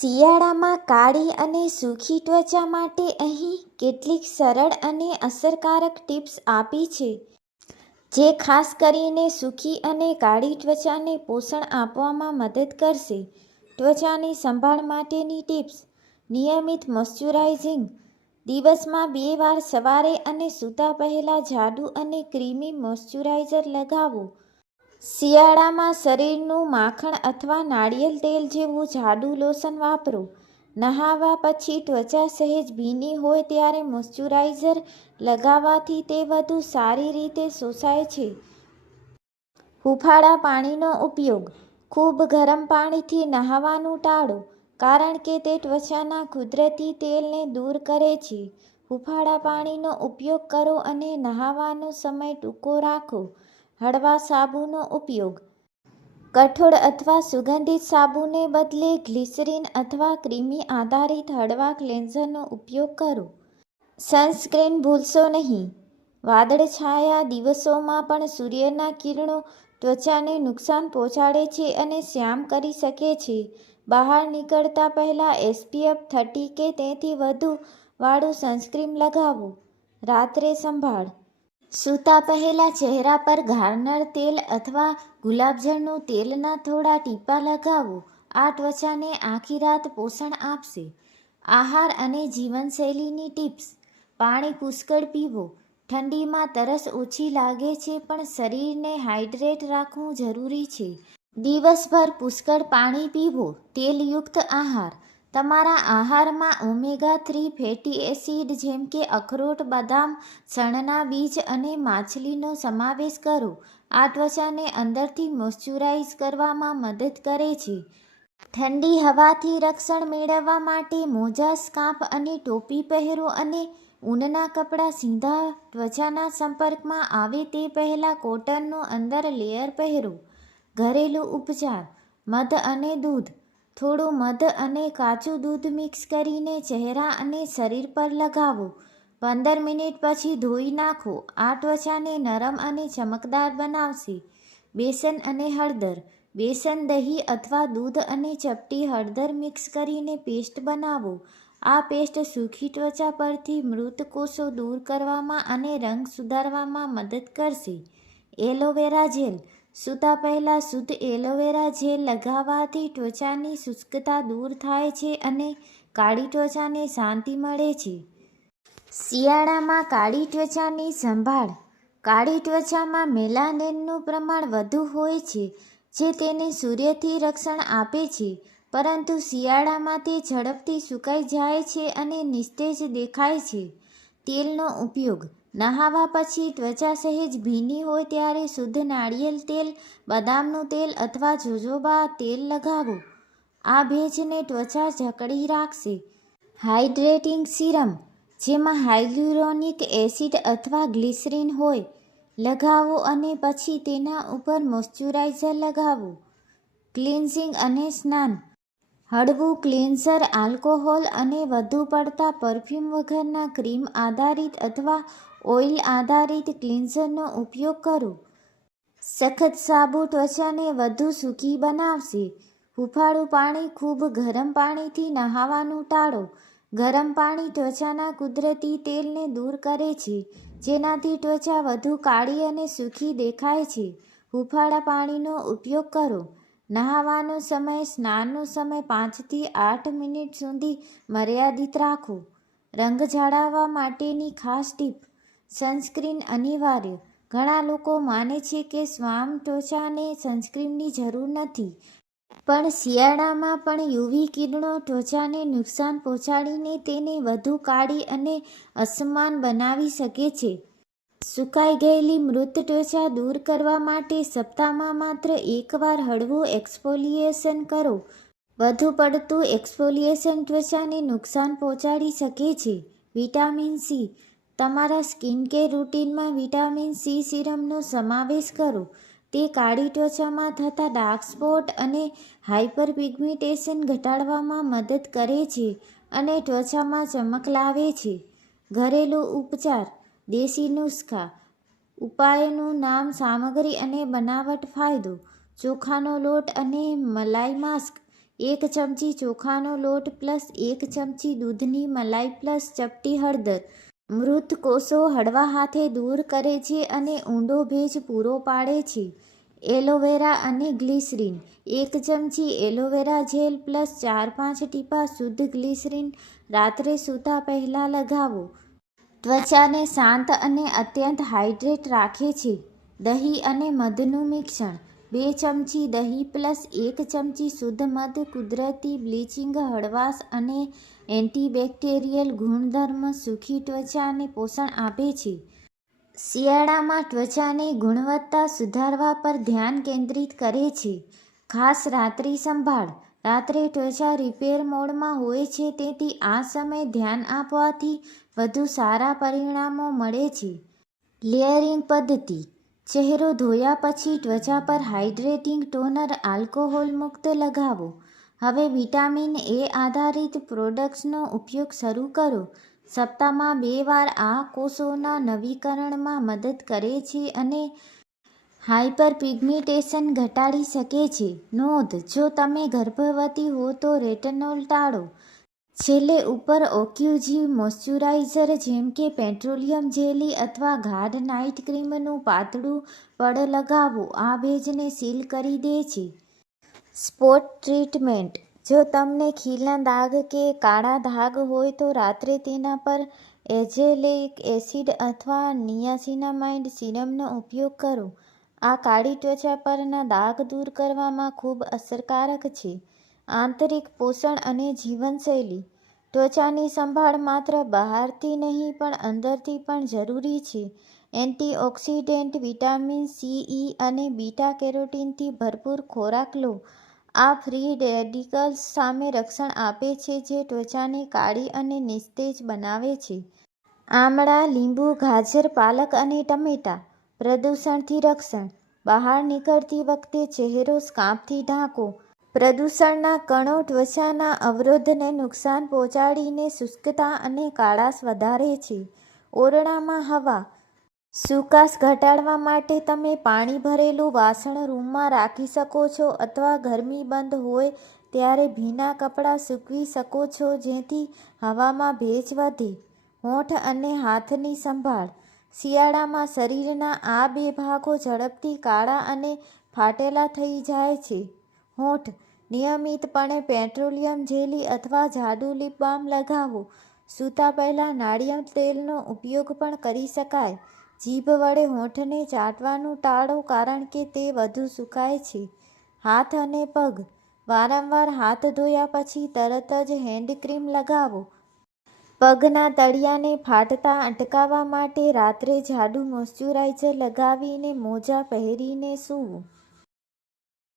શિયાળામાં કાળી અને સૂકી ત્વચા માટે અહીં કેટલીક સરળ અને અસરકારક ટિપ્સ આપી છે, જે ખાસ કરીને સૂકી અને કાળી ત્વચાને પોષણ આપવામાં મદદ કરશે. ત્વચાની સંભાળ માટેની ટિપ્સ. નિયમિત મોઇશ્ચરાઇઝિંગ. દિવસમાં 2 વાર સવારે અને સૂતા પહેલાં જાડું અને ક્રીમી મોઇશ્ચરાઇઝર લગાવો. શિયાળામાં શરીરનું માખણ અથવા નાળિયેર તેલ જેવું જાડું લોશન વાપરો. નહાવા પછી ત્વચા સહેજ ભીની હોય ત્યારે મોઇશ્ચરાઇઝર લગાવવાથી તે વધુ સારી રીતે શોષાય છે. હૂંફાળા પાણીનો ઉપયોગ. ખૂબ ગરમ પાણીથી નહાવાનું ટાળો, કારણ કે તે ત્વચાના કુદરતી તેલને દૂર કરે છે. હૂંફાળા પાણીનો ઉપયોગ કરો અને નહાવાનો સમય ટૂંકો રાખો. હળવા સાબુનો ઉપયોગ. કઠોળ અથવા સુગંધિત સાબુને બદલે ગ્લિસરીન અથવા ક્રીમ આધારિત હળવા ક્લેન્ઝરનો ઉપયોગ કરો. સનસ્ક્રીન ભૂલશો નહીં. વાદળછાયા દિવસોમાં પણ સૂર્યના કિરણો ત્વચાને નુકસાન પહોંચાડે છે અને શ્યામ કરી શકે છે. બહાર નીકળતા પહેલા SPF 30 કે તેથી વધુ વાળું સનસ્ક્રીન લગાવો. રાત્રે સંભાળ. સૂતા પહેલા ચહેરા પર ગાર્નર તેલ અથવા ગુલાબજળનું તેલના થોડા ટીપાં લગાવો. આ ત્વચાને આખી રાત પોષણ આપશે. આહાર અને જીવનશૈલીની ટિપ્સ. પાણી પુષ્કળ પીવો. ઠંડીમાં તરસ ઓછી લાગે છે પણ શરીરને હાઇડ્રેટ રાખવું જરૂરી છે. દિવસભર પુષ્કળ પાણી પીવો. તેલયુક્ત આહાર. તમારા આહારમાં ઓમેગા-3 ફેટી એસિડ જેમ કે અખરોટ, બદામ, શણના બીજ અને માછલીનો સમાવેશ કરો. આ ત્વચાને અંદરથી મોઇશ્ચરાઇઝ કરવામાં મદદ કરે છે. ઠંડી હવાથી રક્ષણ મેળવવા માટે મોજા, સ્કાર્ફ અને ટોપી પહેરો અને ઊનના કપડાં સીધા ત્વચાના સંપર્કમાં આવે તે પહેલાં કોટનનું અંદર લેયર પહેરો. ઘરેલું ઉપચાર. મધ અને દૂધ. થોડું મધ અને કાચું દૂધ મિક્સ કરીને ચહેરા અને શરીર પર લગાવો. 15 મિનિટ પછી ધોઈ નાખો. આ ત્વચાને નરમ અને ચમકદાર બનાવશે. બેસન અને હળદર. બેસન, દહીં અથવા દૂધ અને ચપટી હળદર મિક્સ કરીને પેસ્ટ બનાવો. આ પેસ્ટ સૂકી ત્વચા પરથી મૃત કોષો દૂર કરવામાં અને રંગ સુધારવામાં મદદ કરશે. Aloe vera gel. સૂતા પહેલાં શુદ્ધ એલોવેરા જેલ લગાવવાથી ત્વચાની શુષ્કતા દૂર થાય છે અને કાળી ત્વચાને શાંતિ મળે છે. શિયાળામાં કાળી ત્વચાની સંભાળ. કાળી ત્વચામાં મેલાનિનનું પ્રમાણ વધુ હોય છે, જે તેને સૂર્યથી રક્ષણ આપે છે. પરંતુ શિયાળામાં તે ઝડપથી સુકાઈ જાય છે અને નિસ્તેજ દેખાય છે. તેલનો ઉપયોગ. નહાવા પછી ત્વચા સહેજ ભીની હોય ત્યારે શુદ્ધ નાળિયેર તેલ, બદામનું તેલ અથવા જોજોબા તેલ લગાવો. આ ભેજને ત્વચા જકડી રાખશે. હાઇડ્રેટિંગ સીરમ, જેમાં હાઇલ્યુરોનિક એસિડ અથવા ગ્લિસરીન હોય, લગાવો અને પછી તેના ઉપર મોઇશ્ચરાઇઝર લગાવો. ક્લિન્ઝિંગ અને સ્નાન. હળવું ક્લિન્ઝર. આલ્કોહોલ અને વધુ પડતા પરફ્યુમ વગરના ક્રીમ આધારિત અથવા ઓઇલ આધારિત ક્લિન્ઝરનો ઉપયોગ કરો. સખત સાબુ ત્વચાને વધુ સૂકી બનાવશે. હૂંફાળું પાણી. ખૂબ ગરમ પાણીથી નહાવાનું ટાળો. ગરમ પાણી ત્વચાના કુદરતી તેલને દૂર કરે છે, જેનાથી ત્વચા વધુ કાળી અને સૂકી દેખાય છે. હૂંફાળા પાણીનો ઉપયોગ કરો. નહાવાનો સમય. સ્નાનનો સમય 5 થી 8 મિનિટ સુધી મર્યાદિત રાખો. રંગ જાળવવા માટેની ખાસ ટીપ. સનસ્ક્રીન અનિવાર્ય. ઘણા લોકો માને છે કે શ્યામ ત્વચાને સનસ્ક્રીનની જરૂર નથી, પણ શિયાળામાં પણ UV કિરણો ત્વચાને નુકસાન પહોંચાડીને તેને વધુ કાળી અને અસમાન બનાવી શકે છે. સુકાઈ ગયેલી મૃત ત્વચા દૂર કરવા માટે સપ્તાહમાં માત્ર 1 વાર હળવું એક્સફોલિએશન કરો. વધુ પડતું એક્સફોલિએશન ત્વચાને નુકસાન પહોંચાડી શકે છે. Vitamin C. તમારા સ્કિનકેર રૂટીનમાં વિટામિન સી સિરમનો સમાવેશ કરો. તે કાળી ત્વચામાં થતા ડાર્ક સ્પોટ અને હાઇપરપિગમેન્ટેશન ઘટાડવામાં મદદ કરે છે અને ત્વચામાં ચમક લાવે છે. ઘરેલું ઉપચાર. દેશી નુસ્ખા. ઉપાયનું નામ, સામગ્રી અને બનાવટ. ફાયદો. ચોખાનો લોટ અને મલાઈ માસ્ક. 1 ચમચી ચોખાનો લોટ પ્લસ 1 ચમચી દૂધની મલાઈ પ્લસ ચપટી હળદર મૃત કોષો હળવા હાથે દૂર કરે છે અને ઊંડો ભેજ પૂરો પાડે છે. એલોવેરા અને ગ્લિસરીન 1 ચમચી એલોવેરા જેલ પ્લસ 4-5 ટીપા શુદ્ધ ગ્લિસરીન રાત્રે સૂતા પહેલાં લગાવો. ત્વચાને શાંત અને અત્યંત હાઇડ્રેટ રાખે છે. દહીં અને મધનું મિશ્રણ 2 ચમચી દહીં પ્લસ 1 ચમચી શુદ્ધ મધ કુદરતી બ્લીચિંગ હળવાશ અને એન્ટીબેક્ટેરિયલ ગુણધર્મ સૂકી ત્વચાને પોષણ આપે છે. શિયાળામાં ત્વચાની ગુણવત્તા સુધારવા પર ધ્યાન કેન્દ્રિત કરે છે. ખાસ રાત્રિ સંભાળ રાત્રે ત્વચા રિપેર મોડમાં હોય છે, તેથી આ સમયે ધ્યાન આપવાથી વધુ સારા પરિણામો મળે છે. લેયરિંગ પદ્ધતિ ચહેરો ધોયા પછી ત્વચા પર હાઇડ્રેટિંગ ટોનર આલ્કોહોલ મુક્ત લગાવો. હવે વિટામિન એ આધારિત પ્રોડક્ટ્સનો ઉપયોગ શરૂ કરો. સપ્તાહમાં 2 વાર આ કોષોના નવીકરણમાં મદદ કરે છે અને હાઇપરપિગમેન્ટેશન ઘટાડી શકે છે. નોંધ: જો તમે ગર્ભવતી હો તો રેટિનોલ ટાળો. છેલ્લે, ઉપર ઓક્લુઝિવ મોઇશ્ચરાઇઝર જેમ કે પેટ્રોલિયમ જેલી અથવા ગાઢ નાઇટ ક્રીમનું પાતળું પડ લગાવો. આ ભેજને સીલ કરી દે છે. સ્પોટ ટ્રીટમેન્ટ જો તમને ખીલના દાગ કે કાળા ડાઘ હોય તો રાત્રે તેના પર એઝેલેઇક એસિડ અથવા નિયાસિનામાઇડ સીરમનો ઉપયોગ કરો. આ કાળી ત્વચા પરના ડાઘ દૂર કરવામાં ખૂબ અસરકારક છે. આંતરિક પોષણ અને જીવનશૈલી ત્વચાની સંભાળ માત્ર બહારથી નહીં પણ અંદરથી પણ જરૂરી છે. એન્ટીઓક્સિડન્ટ, વિટામિન સી, ઇ અને બીટા કેરોટીનથી ભરપૂર ખોરાક લો. આ ફ્રી રેડિકલ્સ સામે રક્ષણ આપે છે જે ત્વચાને કાળી અને નિસ્તેજ બનાવે છે. આમળા, લીંબુ, ગાજર, પાલક અને ટમેટા. પ્રદૂષણથી રક્ષણ બહાર નીકળતી વખતે ચહેરો સ્કાર્ફથી ઢાંકો. પ્રદૂષણના કણો ત્વચાના અવરોધને નુકસાન પહોંચાડીને શુષ્કતા અને કાળાશ વધારે છે. ઓરડામાં હવા સુકાશ ઘટાડવા માટે તમે પાણી ભરેલું વાસણ રૂમમાં રાખી શકો છો અથવા ગરમી બંધ હોય ત્યારે ભીના કપડાં સૂકવી શકો છો જેથી હવામાં ભેજ વધે. હોઠ અને હાથની સંભાળ શિયાળામાં શરીરના આ 2 ભાગો ઝડપથી કાળા અને ફાટેલા થઈ જાય છે. હોઠ નિયમિતપણે પેટ્રોલિયમ જેલી અથવા જાડું લિપ બામ લગાવો. સૂતા પહેલા નાળિયેર તેલનો ઉપયોગ પણ કરી શકાય. જીભ વડે હોઠને ચાટવાનું ટાળો કારણ કે તે વધુ સુકાય છે. હાથ અને પગ વારંવાર હાથ ધોયા પછી તરત જ હેન્ડ ક્રીમ લગાવો. પગના તળિયાને ફાટતા અટકાવવા માટે રાત્રે જાડું મોઇશ્ચરાઇઝર લગાવીને મોજા પહેરીને સૂવું.